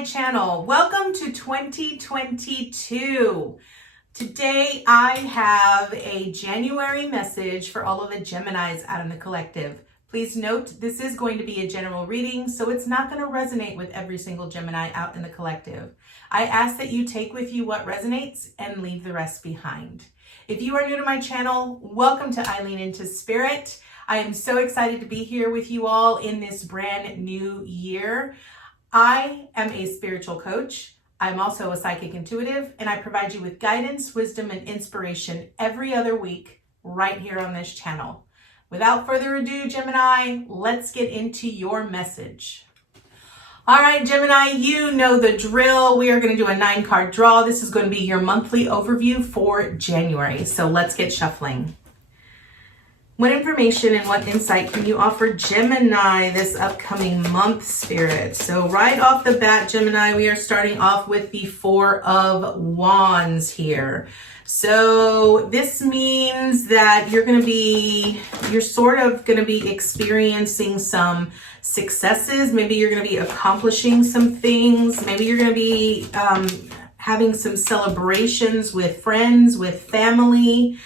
my channel. Welcome to 2022. Today I have a January message for all of the Geminis out in the collective. Please note this is going to be a general reading, so it's not going to resonate with every single Gemini out in the collective. I ask that you take with you what resonates and leave the rest behind. If you are new to my channel, welcome to Eileen Into Spirit. I am so excited to be here with you all in this brand new year. I am a spiritual coach. I'm also a psychic intuitive, and I provide you with guidance, wisdom, and inspiration every other week right here on this channel. Without further ado, Gemini, let's get into your message. All right, Gemini, you know the drill. We are going to do a 9-card draw. This is going to be your monthly overview for January. So let's get shuffling. What information and what insight can you offer Gemini this upcoming month, Spirit? So right off the bat, Gemini, we are starting off with the 4 of Wands here. So this means that you're sort of going to be experiencing some successes. Maybe you're going to be accomplishing some things. Maybe you're going to be having some celebrations with friends, with family.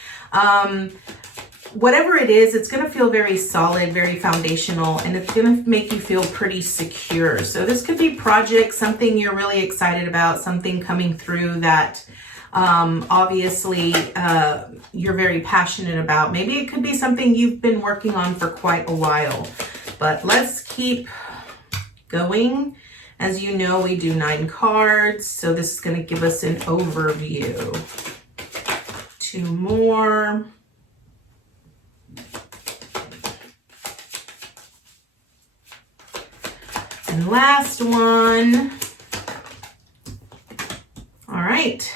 Whatever it is, it's going to feel very solid, very foundational, and it's going to make you feel pretty secure. So this could be projects, something you're really excited about, something coming through that obviously you're very passionate about. Maybe it could be something you've been working on for quite a while. But let's keep going. As you know, we do 9 cards, so this is going to give us an overview. 2 more. And last one. All right.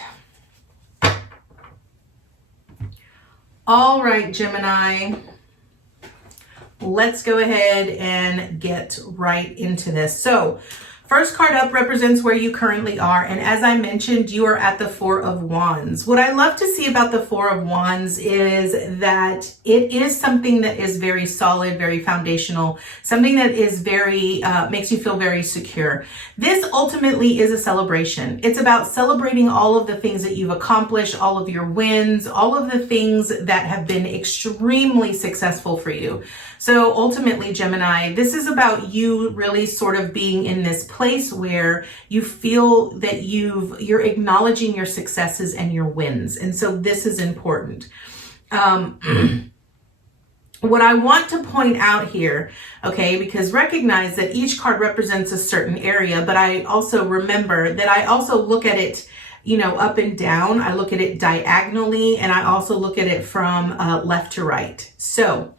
All right, Gemini. Let's go ahead and get right into this. So, first card up represents where you currently are. And as I mentioned, you are at the 4 of Wands. What I love to see about the 4 of Wands is that it is something that is very solid, very foundational, something that is very, makes you feel very secure. This ultimately is a celebration. It's about celebrating all of the things that you've accomplished, all of your wins, all of the things that have been extremely successful for you. So ultimately, Gemini, this is about you really sort of being in this place where you feel that you're acknowledging your successes and your wins. And so this is important. What I want to point out here, okay, because recognize that each card represents a certain area, but I also remember that I also look at it, up and down. I look at it diagonally, and I also look at it from left to right. So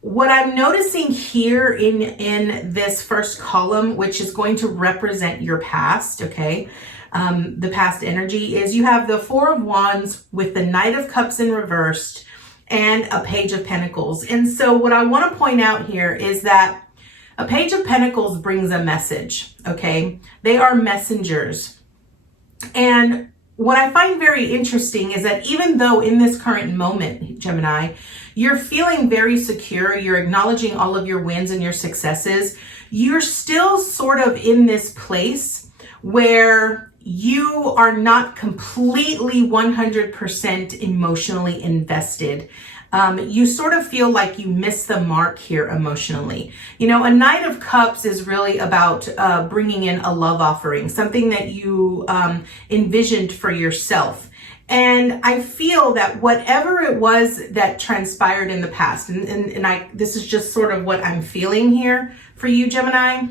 what I'm noticing here in this first column, which is going to represent your past, okay, the past energy, is you have the 4 of Wands with the Knight of Cups in reversed and a Page of Pentacles. And so what I want to point out here is that a Page of Pentacles brings a message, okay? They are messengers. And what I find very interesting is that even though in this current moment, Gemini, you're feeling very secure, you're acknowledging all of your wins and your successes, you're still sort of in this place where you are not completely 100% emotionally invested. You sort of feel like you missed the mark here emotionally. A Knight of Cups is really about bringing in a love offering, something that you envisioned for yourself. And I feel that whatever it was that transpired in the past, and this is just sort of what I'm feeling here for you, Gemini,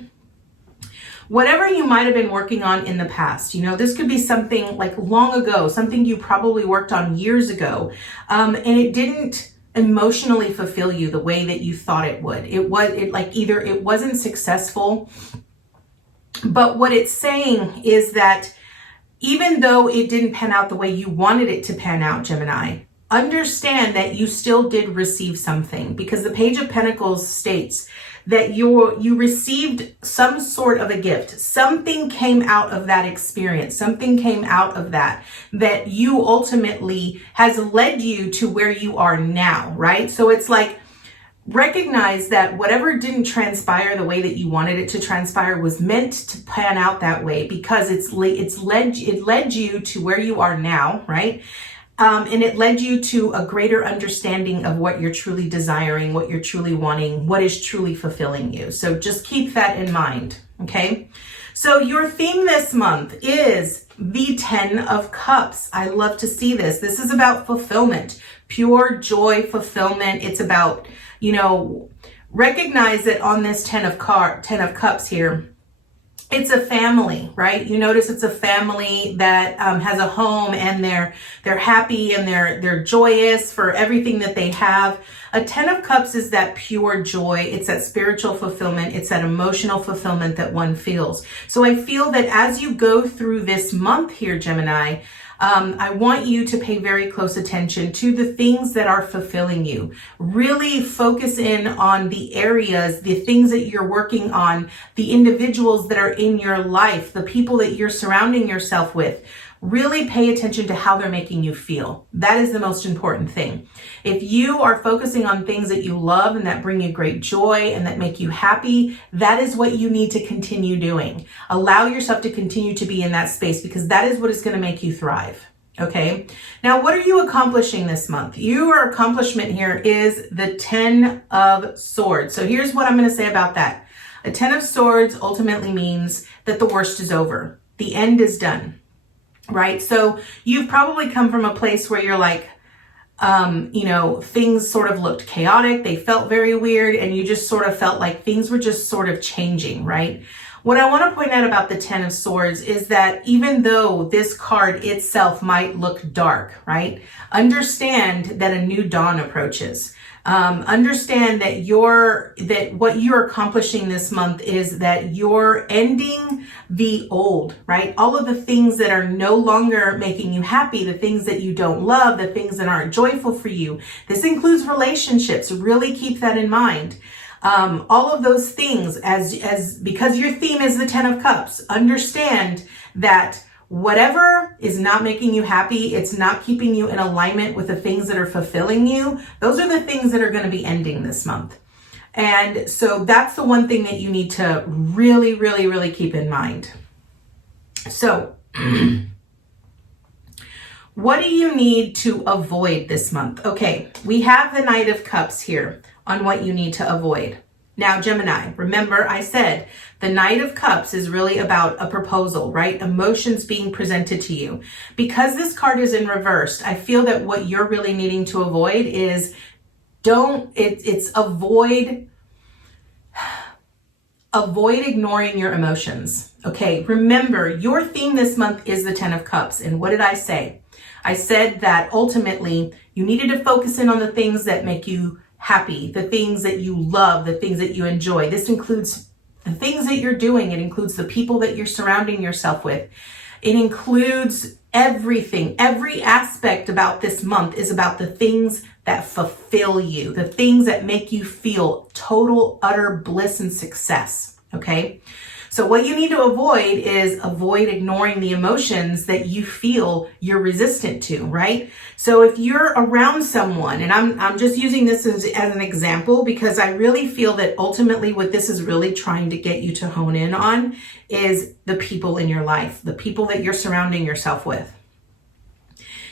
whatever you might have been working on in the past, this could be something like long ago, something you probably worked on years ago, and it didn't emotionally fulfill you the way that you thought it would. Either it wasn't successful, but what it's saying is that even though it didn't pan out the way you wanted it to pan out, Gemini, understand that you still did receive something, because the Page of Pentacles states that you received some sort of a gift. Something came out of that experience. Something came out of that you ultimately has led you to where you are now, right? So it's like recognize that whatever didn't transpire the way that you wanted it to transpire was meant to pan out that way, because it led you to where you are now, right? And it led you to a greater understanding of what you're truly desiring, what you're truly wanting, what is truly fulfilling you. So just keep that in mind, okay? So your theme this month is the 10 of Cups. I love to see this. This is about fulfillment, pure joy, fulfillment. It's about, recognize that on this 10 of Cups here, it's a family, right? You notice it's a family that has a home, and they're happy and they're joyous for everything that they have. A 10 of Cups is that pure joy. It's that spiritual fulfillment. It's that emotional fulfillment that one feels. So I feel that as you go through this month here, Gemini, I want you to pay very close attention to the things that are fulfilling you. Really focus in on the areas, the things that you're working on, the individuals that are in your life, the people that you're surrounding yourself with. Really pay attention to how they're making you feel. That is the most important thing. If you are focusing on things that you love and that bring you great joy and that make you happy, that is what you need to continue doing. Allow yourself to continue to be in that space, because that is what is going to make you thrive. Okay. Now, what are you accomplishing this month? Your accomplishment here is the 10 of Swords. So here's what I'm going to say about that. A 10 of Swords ultimately means that the worst is over. The end is done. Right? So you've probably come from a place where you're like, things sort of looked chaotic. They felt very weird, and you just sort of felt like things were just sort of changing, right? What I want to point out about the 10 of Swords is that even though this card itself might look dark, right? Understand that a new dawn approaches. Understand that what you're accomplishing this month is that you're ending the old, right? All of the things that are no longer making you happy, the things that you don't love, the things that aren't joyful for you. This includes relationships. Really keep that in mind. All of those things, because your theme is the 10 of Cups, understand that whatever is not making you happy, it's not keeping you in alignment with the things that are fulfilling you, those are the things that are going to be ending this month. And so that's the one thing that you need to really, really, really keep in mind. So what do you need to avoid this month? Okay, we have the Knight of Cups here on what you need to avoid. Now, Gemini, remember I said the Knight of Cups is really about a proposal, right? Emotions being presented to you. Because this card is in reversed, I feel that what you're really needing to avoid is avoid ignoring your emotions. Okay, remember your theme this month is the 10 of Cups. And what did I say? I said that ultimately you needed to focus in on the things that make you happy, the things that you love, the things that you enjoy. This includes the things that you're doing. It includes the people that you're surrounding yourself with. It includes everything. Every aspect about this month is about the things that fulfill you, the things that make you feel total, utter bliss and success. Okay. So what you need to avoid is ignoring the emotions that you feel you're resistant to, right? So if you're around someone, and I'm just using this as an example, because I really feel that ultimately what this is really trying to get you to hone in on is the people in your life, the people that you're surrounding yourself with.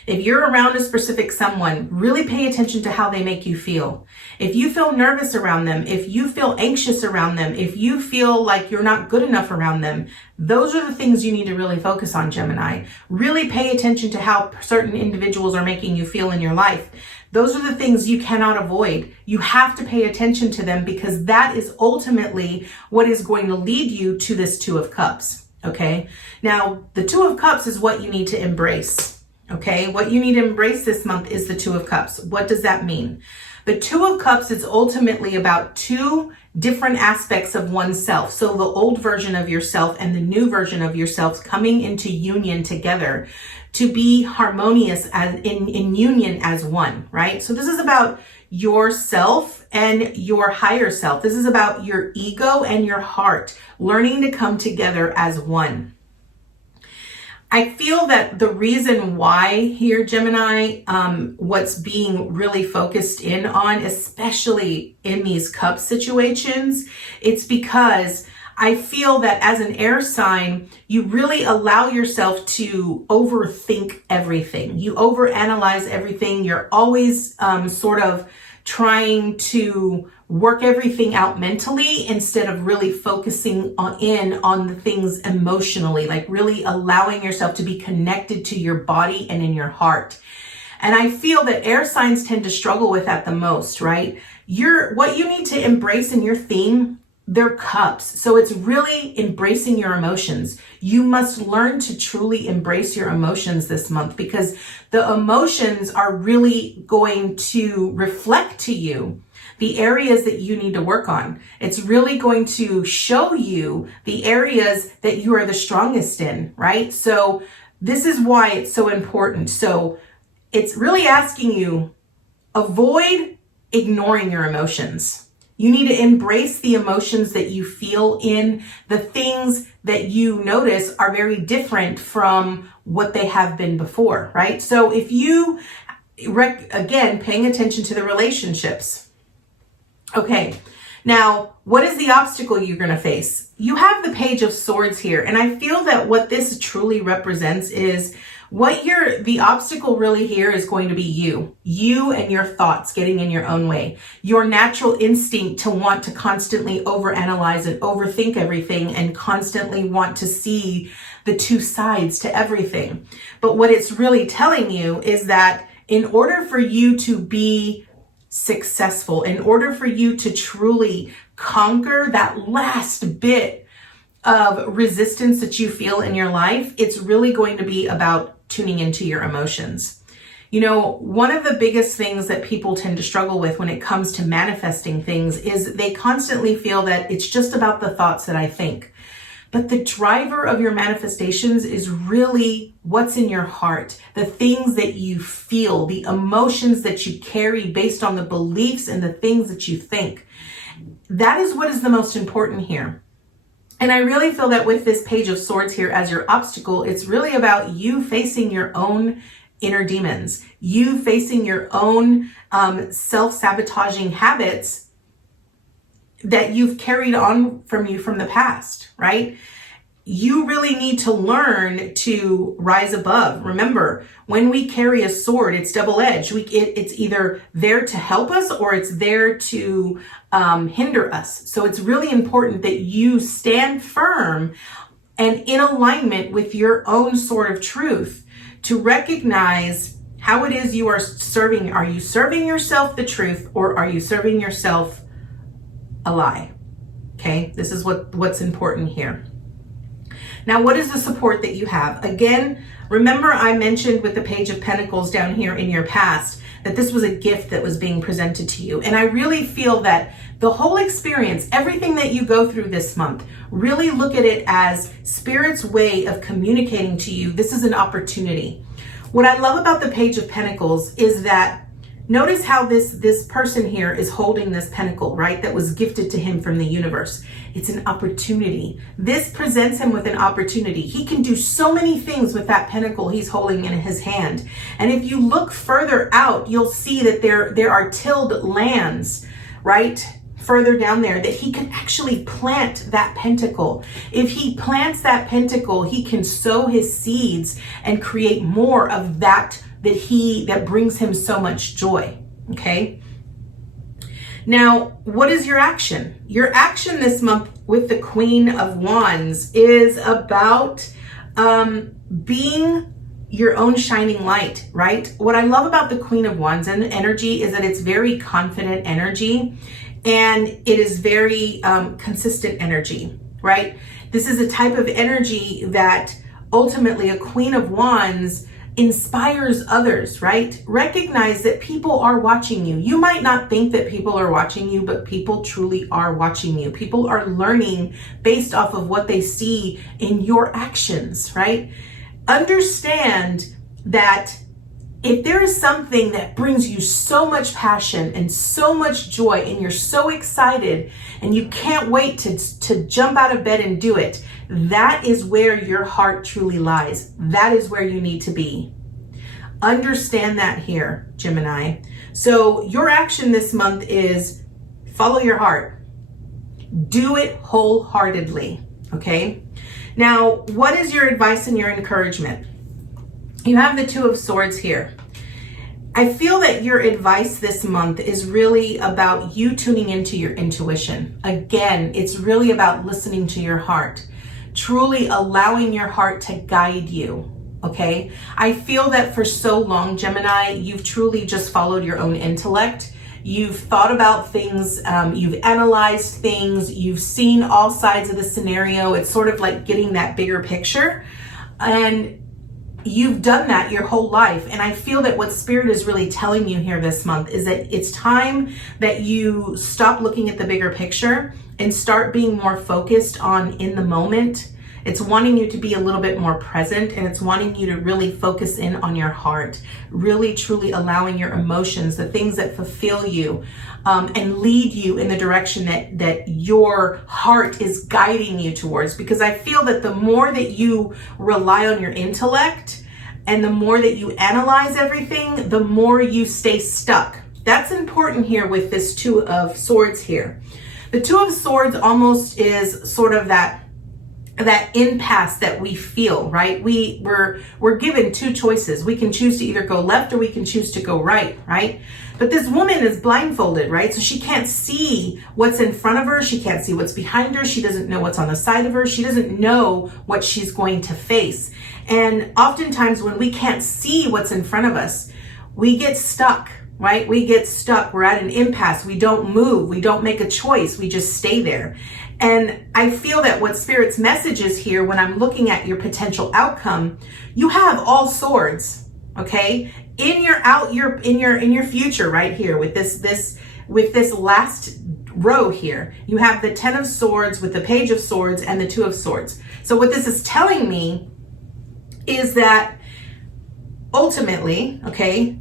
If you're around a specific someone, really pay attention to how they make you feel. If you feel nervous around them, if you feel anxious around them, if you feel like you're not good enough around them, those are the things you need to really focus on, Gemini. Really pay attention to how certain individuals are making you feel in your life. Those are the things you cannot avoid. You have to pay attention to them, because that is ultimately what is going to lead you to this 2 of Cups. Okay. Now, the 2 of Cups is what you need to embrace. Okay, what you need to embrace this month is the 2 of Cups. What does that mean? The 2 of Cups is ultimately about 2 different aspects of oneself. So the old version of yourself and the new version of yourself coming into union together to be harmonious in union as one, right? So this is about yourself and your higher self. This is about your ego and your heart learning to come together as one. I feel that the reason why here, Gemini, what's being really focused in on, especially in these cup situations, it's because I feel that as an air sign, you really allow yourself to overthink everything. You overanalyze everything. You're always sort of trying to work everything out mentally instead of really focusing on the things emotionally, like really allowing yourself to be connected to your body and in your heart. And I feel that air signs tend to struggle with that the most, right? What you need to embrace in your theme, they're cups. So it's really embracing your emotions. You must learn to truly embrace your emotions this month, because the emotions are really going to reflect to you the areas that you need to work on. It's really going to show you the areas that you are the strongest in, right? So this is why it's so important. So it's really asking you, avoid ignoring your emotions. You need to embrace the emotions that you feel in the things that you notice are very different from what they have been before, right? So if you, again, paying attention to the relationships. Okay, now what is the obstacle you're going to face? You have the Page of Swords here, and I feel that what this truly represents is the obstacle really here is going to be you and your thoughts getting in your own way. Your natural instinct to want to constantly overanalyze and overthink everything and constantly want to see the two sides to everything. But what it's really telling you is that in order for you to be successful, in order for you to truly conquer that last bit of resistance that you feel in your life, it's really going to be about tuning into your emotions. You know, one of the biggest things that people tend to struggle with when it comes to manifesting things is they constantly feel that it's just about the thoughts that I think. But the driver of your manifestations is really what's in your heart, the things that you feel, the emotions that you carry based on the beliefs and the things that you think. That is what is the most important here. And I really feel that with this Page of Swords here as your obstacle, it's really about you facing your own inner demons, you facing your own self-sabotaging habits that you've carried on from the past, right? You really need to learn to rise above. Remember, when we carry a sword, it's double-edged. It's either there to help us or it's there to hinder us. So it's really important that you stand firm and in alignment with your own sword of truth to recognize how it is you are serving. Are you serving yourself the truth, or are you serving yourself a lie? Okay, this is what's important here. Now, what is the support that you have? Again, remember I mentioned with the Page of Pentacles down here in your past that this was a gift that was being presented to you. And I really feel that the whole experience, everything that you go through this month, really look at it as Spirit's way of communicating to you. This is an opportunity. What I love about the Page of Pentacles is that notice how this person here is holding this pentacle, right? That was gifted to him from the universe. It's an opportunity. This presents him with an opportunity. He can do so many things with that pentacle he's holding in his hand. And if you look further out, you'll see that there are tilled lands, right? Further down there that he can actually plant that pentacle. If he plants that pentacle, he can sow his seeds and create more of that brings him so much joy. Okay. Now, what is your action? Your action this month with the Queen of Wands is about being your own shining light, right? What I love about the Queen of Wands and energy is that it's very confident energy, and it is very consistent energy, right? This is a type of energy that ultimately a Queen of Wands inspires others, right? Recognize that people are watching you. You might not think that people are watching you, but people truly are watching you. People are learning based off of what they see in your actions, right? Understand that if there is something that brings you so much passion and so much joy and you're so excited and you can't wait to jump out of bed and do it, that is where your heart truly lies. That is where you need to be. Understand that here, Gemini. So your action this month is follow your heart. Do it wholeheartedly, okay? Now, what is your advice and your encouragement? You have the Two of Swords here. I feel that your advice this month is really about you tuning into your intuition. Again, it's really about listening to your heart, truly allowing your heart to guide you, okay? I feel that for so long, Gemini, you've truly just followed your own intellect. You've thought about things, you've analyzed things, you've seen all sides of the scenario. It's sort of like getting that bigger picture. And you've done that your whole life. And I feel that what Spirit is really telling you here this month is that it's time that you stop looking at the bigger picture and start being more focused on in the moment. It's wanting you to be a little bit more present, and it's wanting you to really focus in on your heart, really truly allowing your emotions, the things that fulfill you, and lead you in the direction that your heart is guiding you towards. Because I feel that the more that you rely on your intellect and the more that you analyze everything, the more you stay stuck. That's important here with this Two of Swords here. The Two of Swords almost is sort of that impasse that we feel, right? We're given two choices. We can choose to either go left or we can choose to go right? But this woman is blindfolded, right? So she can't see what's in front of her. She can't see what's behind her. She doesn't know what's on the side of her. She doesn't know what she's going to face. And oftentimes when we can't see what's in front of us, we get stuck, right? We get stuck. We're at an impasse. We don't move. We don't make a choice. We just stay there. And I feel that what Spirit's message is here, when I'm looking at your potential outcome, you have all swords, okay? In your future right here with this last row here, you have the Ten of Swords with the Page of Swords and the Two of Swords. So what this is telling me is that ultimately, okay,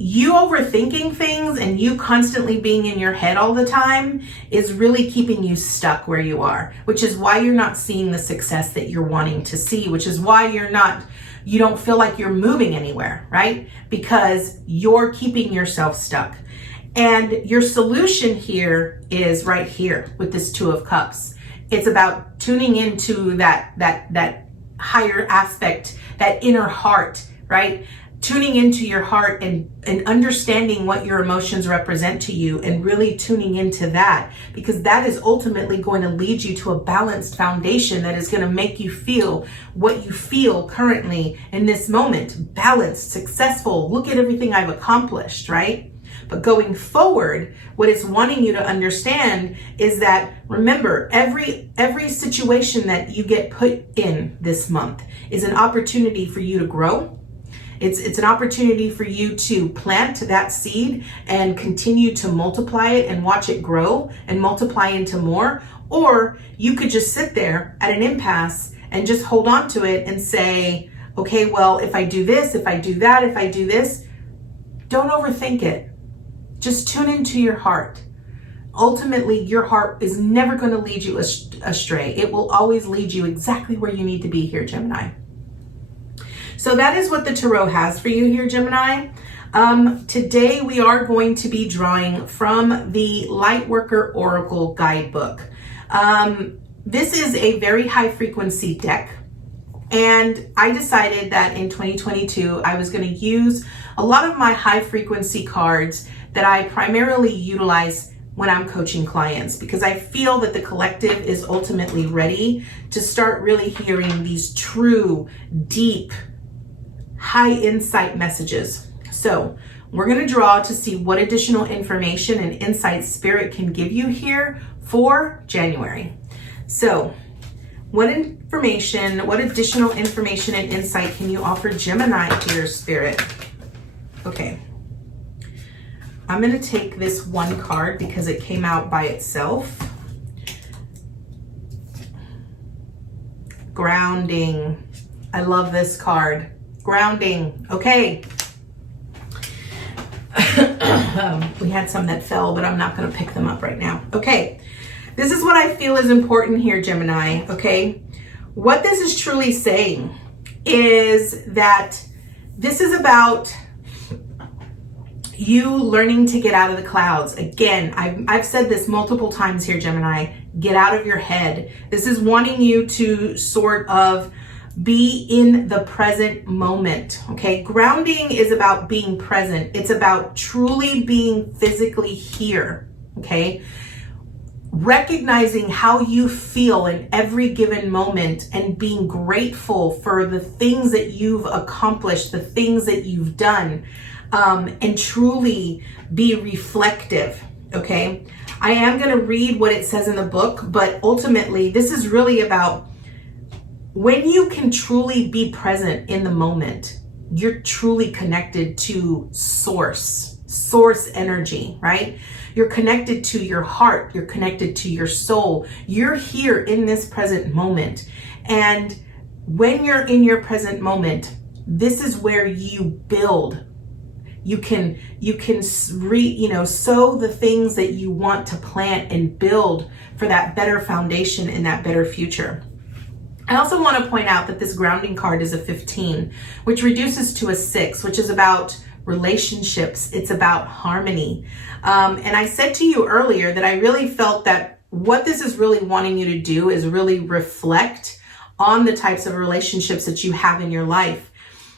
you overthinking things and you constantly being in your head all the time is really keeping you stuck where you are, which is why you're not seeing the success that you're wanting to see, which is why you don't feel like you're moving anywhere, right? Because you're keeping yourself stuck. And your solution here is right here with this Two of Cups. It's about tuning into that higher aspect, that inner heart, right? Tuning into your heart and understanding what your emotions represent to you and really tuning into that, because that is ultimately going to lead you to a balanced foundation that is going to make you feel what you feel currently in this moment. Balanced, successful, look at everything I've accomplished, right? But going forward, what it's wanting you to understand is that, remember, every situation that you get put in this month is an opportunity for you to grow. It's an opportunity for you to plant that seed and continue to multiply it and watch it grow and multiply into more. Or you could just sit there at an impasse and just hold on to it and say, okay, well, if I do this, if I do that, if I do this, don't overthink it. Just tune into your heart. Ultimately, your heart is never going to lead you astray. It will always lead you exactly where you need to be here, Gemini. So that is what the Tarot has for you here, Gemini. Today we are going to be drawing from the Lightworker Oracle Guidebook. This is a very high frequency deck. And I decided that in 2022, I was going to use a lot of my high frequency cards that I primarily utilize when I'm coaching clients, because I feel that the collective is ultimately ready to start really hearing these true, deep, high insight messages. So we're going to draw to see what additional information and insight Spirit can give you here for January. So what additional information and insight can you offer Gemini here, Spirit? Okay. I'm going to take this one card because it came out by itself. Grounding. I love this card. Grounding. Okay. We had some that fell, but I'm not going to pick them up right now. Okay, this is what I feel is important here, Gemini, okay? What this is truly saying is that this is about you learning to get out of the clouds. Again, I've said this multiple times here, Gemini, get out of your head. This is wanting you to sort of be in the present moment, okay? Grounding is about being present. It's about truly being physically here, okay? Recognizing how you feel in every given moment and being grateful for the things that you've accomplished, the things that you've done, and truly be reflective, okay? I am going to read what it says in the book, but ultimately this is really about when you can truly be present in the moment, you're truly connected to source energy, right? You're connected to your heart. You're connected to your soul. You're here in this present moment. And when you're in your present moment, this is where you build. You can sow the things that you want to plant and build for that better foundation and that better future. I also want to point out that this grounding card is a 15, which reduces to a 6, which is about relationships. It's about harmony. And I said to you earlier that I really felt that what this is really wanting you to do is really reflect on the types of relationships that you have in your life.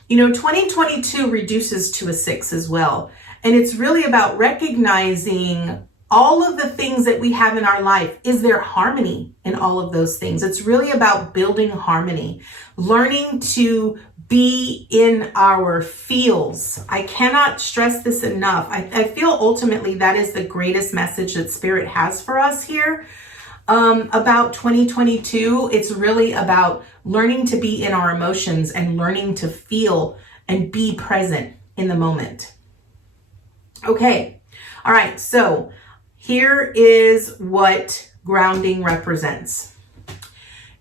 2022 reduces to a 6 as well. And it's really about recognizing all of the things that we have in our life. Is there harmony in all of those things? It's really about building harmony, learning to be in our feels. I cannot stress this enough. I feel ultimately that is the greatest message that Spirit has for us here about 2022. It's really about learning to be in our emotions and learning to feel and be present in the moment. Okay. All right. So here is what grounding represents.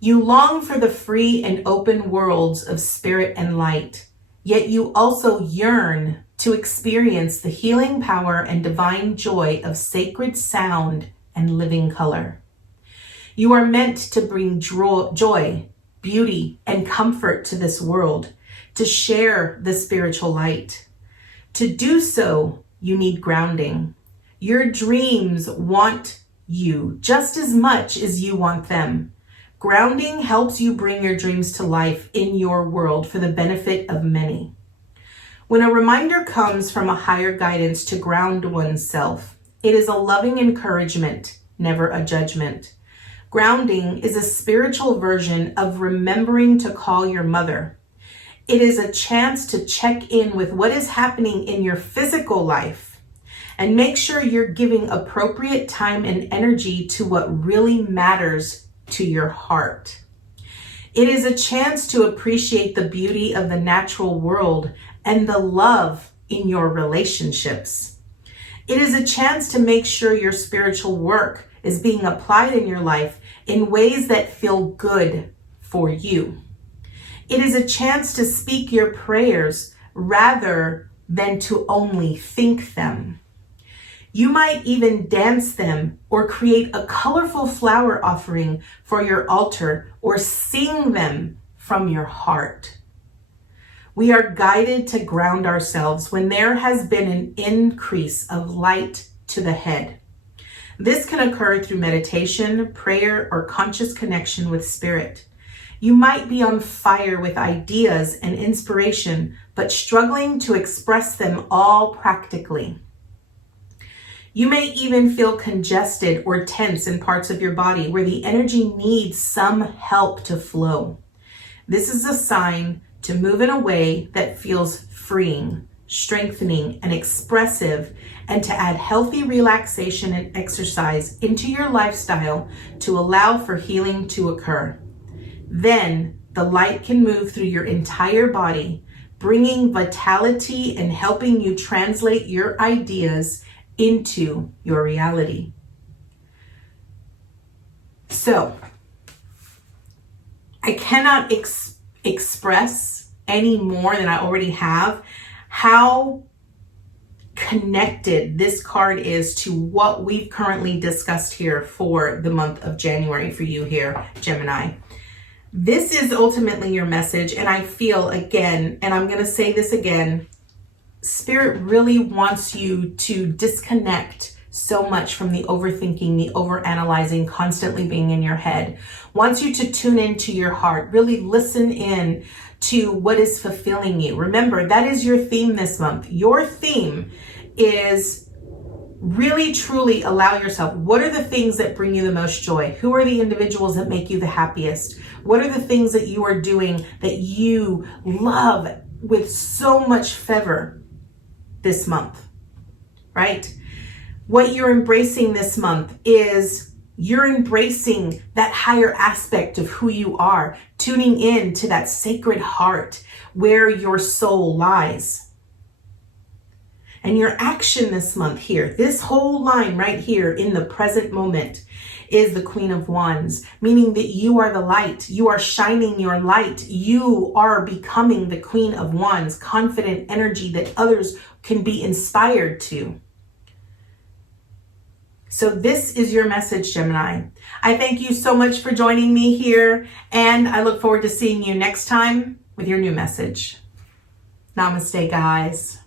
You long for the free and open worlds of spirit and light, yet you also yearn to experience the healing power and divine joy of sacred sound and living color. You are meant to bring joy, beauty, and comfort to this world, to share the spiritual light. To do so, you need grounding. Your dreams want you just as much as you want them. Grounding helps you bring your dreams to life in your world for the benefit of many. When a reminder comes from a higher guidance to ground oneself, it is a loving encouragement, never a judgment. Grounding is a spiritual version of remembering to call your mother. It is a chance to check in with what is happening in your physical life and make sure you're giving appropriate time and energy to what really matters to your heart. It is a chance to appreciate the beauty of the natural world and the love in your relationships. It is a chance to make sure your spiritual work is being applied in your life in ways that feel good for you. It is a chance to speak your prayers rather than to only think them. You might even dance them or create a colorful flower offering for your altar or sing them from your heart. We are guided to ground ourselves when there has been an increase of light to the head. This can occur through meditation, prayer, or conscious connection with spirit. You might be on fire with ideas and inspiration, but struggling to express them all practically. You may even feel congested or tense in parts of your body where the energy needs some help to flow. This is a sign to move in a way that feels freeing, strengthening, and expressive, and to add healthy relaxation and exercise into your lifestyle to allow for healing to occur. Then the light can move through your entire body, bringing vitality and helping you translate your ideas into your reality. So, I cannot express any more than I already have how connected this card is to what we've currently discussed here for the month of January for you here, Gemini. This is ultimately your message, and I feel, again, and I'm going to say this again, Spirit really wants you to disconnect so much from the overthinking, the overanalyzing, constantly being in your head. Wants you to tune into your heart, really listen in to what is fulfilling you. Remember, that is your theme this month. Your theme is really truly allow yourself. What are the things that bring you the most joy? Who are the individuals that make you the happiest? What are the things that you are doing that you love with so much fervor this month, right? What you're embracing this month is you're embracing that higher aspect of who you are, tuning in to that sacred heart where your soul lies. And your action this month here, this whole line right here in the present moment is the Queen of Wands, meaning that you are the light. You are shining your light. You are becoming the Queen of Wands, confident energy that others can be inspired to. So this is your message, Gemini. I thank you so much for joining me here, and I look forward to seeing you next time with your new message. Namaste, guys.